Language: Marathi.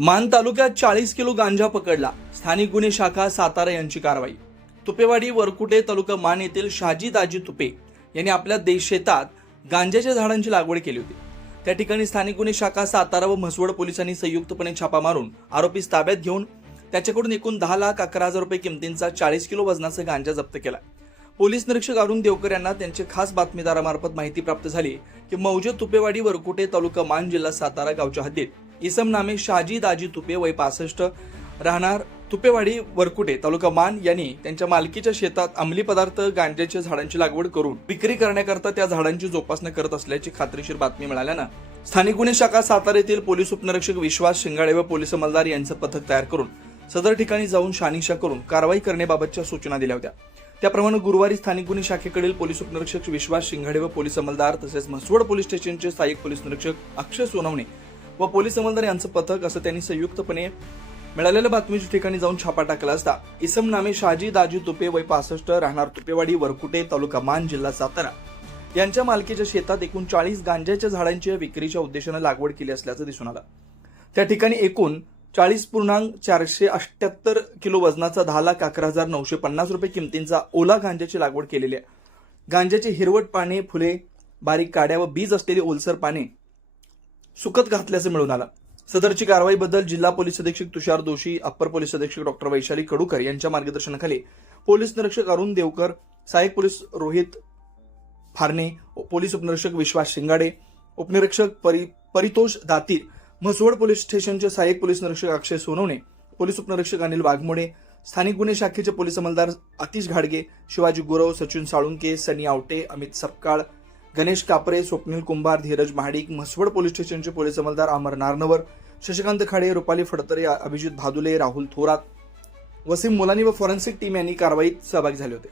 मान तालुक्यात चाळीस किलो गांजा पकडला. स्थानिक गुन्हे शाखा सातारा यांची कारवाई. तुपेवाडी वरकुटे तालुका मान येथील शहाजी दाजी तुपे यांनी आपल्या देश शेतात गांजाच्या झाडांची लागवड केली होती. त्या ठिकाणी स्थानिक गुन्हे शाखा सातारा व म्हसवड पोलिसांनी संयुक्तपणे छापा मारून आरोपीस ताब्यात घेऊन त्याच्याकडून एकूण दहा लाख अकरा हजार रुपये किमतींचा चाळीस किलो वजनाचा गांजा जप्त केला. पोलीस निरीक्षक अरुण देवकर यांना त्यांचे खास बातमीदारामार्फत माहिती प्राप्त झाली की मौजे तुपेवाडी वरकुटे तालुका मान जिल्हा सातारा गावच्या हद्दीत इसम नामे शाजी दाजी तुपे वय पासष्ट. राहणार तुपेवाडी वरकुटे तालुका मान. यांनी त्यांच्या मालकीच्या शेतात अंमली पदार्थ गांजाच्या झाडांची लागवड करून विक्री करण्याकरता त्या झाडांची जोपासना करत असल्याची खात्रीशीर बातमी मिळाल्यानं स्थानिक गुन्हे शाखा सातारा येथील पोलीस उपनिरीक्षक विश्वास शिंगाडे व पोलीस अंमलदार यांचं पथक तयार करून सदर ठिकाणी जाऊन शानिशा करून कारवाई करण्याबाबतच्या सूचना दिल्या होत्या. त्याप्रमाणे गुरुवारी स्थानिक गुन्हे शाखेकडील पोलीस उपनिरीक्षक विश्वास शिंगाडे व पोलीस अंमलदार तसेच म्हसवड पोलीस स्टेशनचे सहाय्यक पोलीस निरीक्षक अक्षय सोनवणे व पोलीस अंमलदार यांचं पथक असं त्यांनी संयुक्तपणे मिळालेल्या बातमीच्या ठिकाणी जाऊन छापा टाकला असता. इसम नामे शहाजी दाजी तुपे वय पासष्ट राहणार तुपेवाडी वरकुटे तालुका मान जिल्हा सातारा. यांच्या मालकीच्या शेतात एकूण चाळीस गांजाच्या झाडांची विक्रीच्या उद्देशानं लागवड केली असल्याचं दिसून आलं. त्या ठिकाणी एकूण चाळीस पूर्णांक चारशे अठ्याहत्तर किलो वजनाचा दहा लाख अकरा हजार नऊशे पन्नास रुपये किमतींचा ओला गांजाची लागवड केलेली आहे. गांजाची हिरवट पाने फुले बारीक काड्या व बीज असलेली ओलसर पाने सुखद घातल्याचं मिळून आलं. सदरची कारवाईबद्दल जिल्हा पोलीस अधीक्षक तुषार दोषी अप्पर पोलीस अधीक्षक डॉक्टर वैशाली कडूकर यांच्या मार्गदर्शनाखाली पोलीस निरीक्षक अरुण देवकर सहाय्यक पोलीस रोहित फारणे पोलीस उपनिरीक्षक विश्वास शिंगाडे उपनिरीक्षक परि परितोष दातीर म्हसवड पोलीस स्टेशनचे सहाय्यक पोलीस निरीक्षक अक्षय सोनवणे पोलीस उपनिरीक्षक अनिल वाघमोडे स्थानिक गुन्हे शाखेचे पोलीस अंमलदार आतिश घाडगे शिवाजी गुरव सचिन साळुंके सनी आवटे अमित सपकाळ गणेश कापरे स्वप्नील कुंभार धीरज महाडिक म्हसवड पोलीस स्टेशनचे पोलीस अंमलदार अमर नारनवर शशिकांत खाडे रुपाली फडतरे अभिजित भादुले राहुल थोरात वसीम मुलानी व फॉरेन्सिक टीम यांनी कारवाईत सहभागी झाले होते.